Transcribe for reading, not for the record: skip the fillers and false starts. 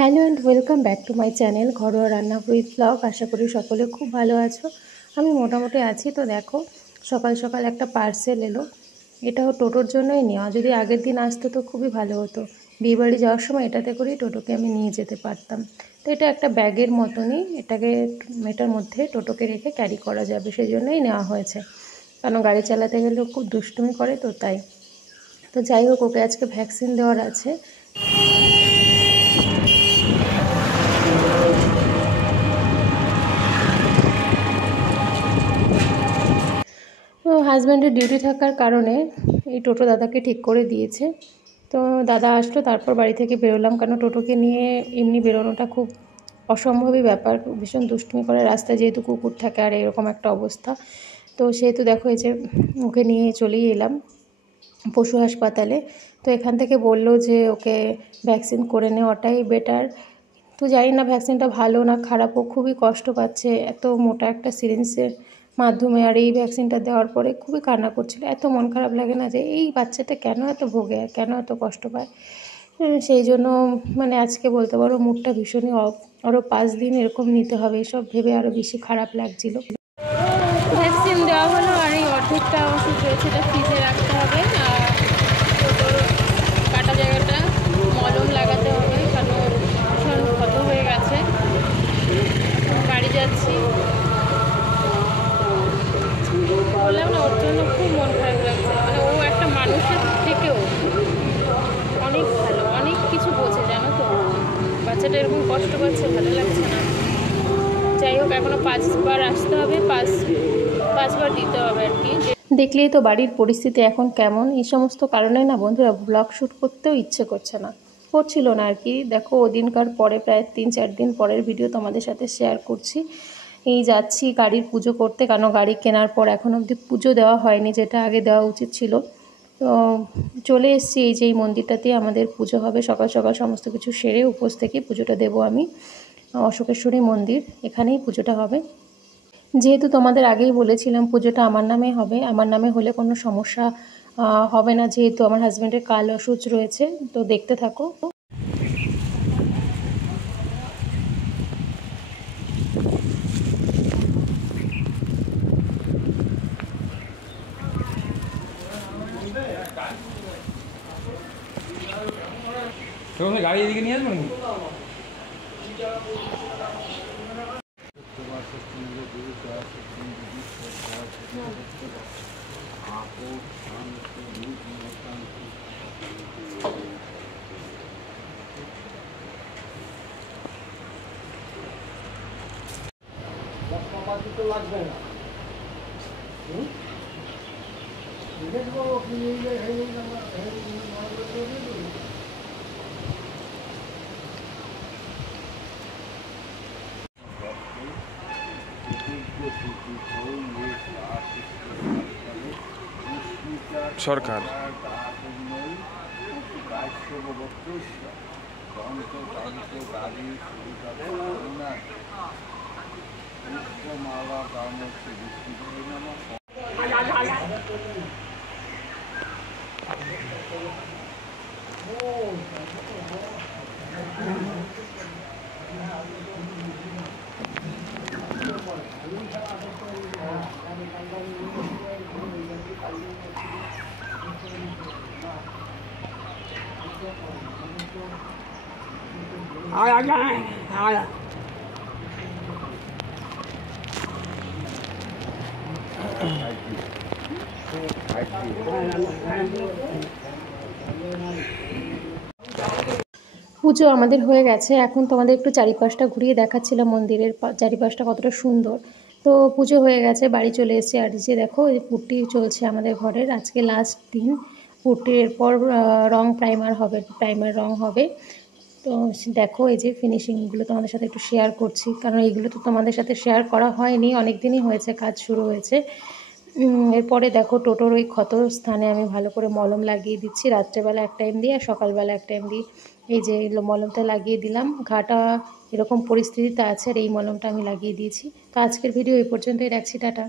Hello and welcome back to my channel ঘরোয়া রান্না with blog. আশা করি সকলে খুব ভালো আছো। আমি মোটামুটি আছি। তো দেখো, সকাল সকাল একটা পার্সেল এলো। এটাও টোটোর জন্যই নেওয়া। যদি আগের দিন আসতো তো খুবই ভালো হতো। বিয়েবাড়ি যাওয়ার সময় এটাতে করেই টোটোকে আমি নিয়ে যেতে পারতাম। তো এটা একটা ব্যাগের মতনই, এটার মধ্যে টোটোকে রেখে ক্যারি করা যাবে, সেই জন্যই নেওয়া হয়েছে। কারণ গাড়ি চালাতে গেলেও খুব দুষ্টুমি করে, তো তাই। তো যাই হোক, ওকে আজকে ভ্যাকসিন দেওয়ার আছে। তো হাজব্যান্ডের ডিউটি থাকার কারণে এই টোটো দাদাকে ঠিক করে দিয়েছে। তো দাদা আসলো, তারপর বাড়ি থেকে বেরোলাম। কারণ টোটোকে নিয়ে এমনি বেরোনোটা খুব অসম্ভবই ব্যাপার। ভীষণ দুষ্টুমি করে রাস্তায়, যেহেতু কুকুর থাকে আর এরকম একটা অবস্থা। তো সেহেতু দেখো, এই যে ওকে নিয়ে চলেই এলাম পশু হাসপাতালে। তো এখান থেকে বললো যে ওকে ভ্যাকসিন করে নেওয়াটাই বেটার। তো জানি না ভ্যাকসিনটা ভালো না খারাপ, ও খুবই কষ্ট পাচ্ছে। এত মোটা একটা সিরিঞ্জের মাধ্যমে আর এই ভ্যাকসিনটা দেওয়ার পরে খুবই কান্না করছিল। এত মন খারাপ লাগে না যে এই বাচ্চাটা কেন এত ভোগে আর কেন এত কষ্ট পায়। সেই জন্য মানে আজকে বলতে পারো মুডটা ভীষণই অফ। আরও 5 দিন এরকম নিতে হবে, এসব ভেবে আরও বেশি খারাপ লাগছিল। ভ্যাকসিন দেওয়া হলো আর এই অর্ধেকটা ওষুধ রয়েছে, এটা ফ্রিজে রাখতে হবে। আর টোটোর কাটা জায়গাটা মলম লাগাতে হবে, কারণ ভীষণ ক্ষত হয়ে গেছে। বাড়ি যাচ্ছি, বললাম না ওর জন্য খুব মন খারাপ লাগছে। মানে ও একটা মানুষের থেকেও অনেক ভালো, অনেক কিছু বোঝে, জানো তো। বাচ্চাটা এরকম কষ্ট পাচ্ছে, ভালো লাগছে না। যাই হোক, এখনও 5 বার আসতে হবে, 5 বার দিতে হবে আর কি। দেখলেই তো বাড়ির পরিস্থিতি এখন কেমন। এই সমস্ত কারণে না বন্ধুরা, ব্লগ শ্যুট করতেও ইচ্ছে করছিল না আর কি। দেখো, ওদিনকার পরে প্রায় 3-4 দিন পরের ভিডিও তোমাদের সাথে শেয়ার করছি। এই যাচ্ছি গাড়ির পুজো করতে, কারণ গাড়ি কেনার পর এখন অবধি পুজো দেওয়া হয়নি, যেটা আগে দেওয়া উচিত ছিল। তো চলে এসেছি, এই যে এই মন্দিরটাতেই আমাদের পুজো হবে। সকাল সকাল সমস্ত কিছু সেরে উপোস থেকে পুজোটা দেবো আমি। অশোকেশ্বরী মন্দির, এখানেই পুজোটা হবে। যেহেতু তোমাদের আগেই বলেছিলাম পুজোটা আমার নামে হবে। আমার নামে হলে কোনো সমস্যা হবে না, যেহেতু আমার হাজব্যান্ডের কাল অসুচ রয়েছে। তো দেখতে থাকো। গাড়ি এদিকে নিয়ে আসবো নাকি? লাগবে না। সরকার পুজো আমাদের হয়ে গেছে। এখন তোমাদের একটু চারিপাশটা ঘুরিয়ে দেখাচ্ছিলাম, মন্দিরের চারিপাশটা কতটা সুন্দর। তো পুজো হয়ে গেছে, বাড়ি চলে এসেছি। আর যে দেখো, এই পুট্টি চলছে আমাদের ঘরের, আজকে লাস্ট দিন পুট্টির। এরপর প্রাইমার রং হবে। তো দেখো, এই যে ফিনিশিংগুলো তোমাদের সাথে একটু শেয়ার করছি, কারণ এইগুলো তো তোমাদের সাথে শেয়ার করা হয়নি, অনেক দিনই হয়েছে কাজ শুরু হয়েছে। এরপরে দেখো, টোটোর ওই ক্ষত স্থানে আমি ভালো করে মলম লাগিয়ে দিচ্ছি। রাত্রেবেলা এক টাইম দিই আর সকালবেলা এক টাইম দিই। এই যে মলমটা লাগিয়ে দিলাম। ঘাটা এরকম পরিস্থিতিতে আছে আর এই মলমটা আমি লাগিয়ে দিয়েছি। তো আজকের ভিডিও এই পর্যন্তই, রাখছি, টাটা।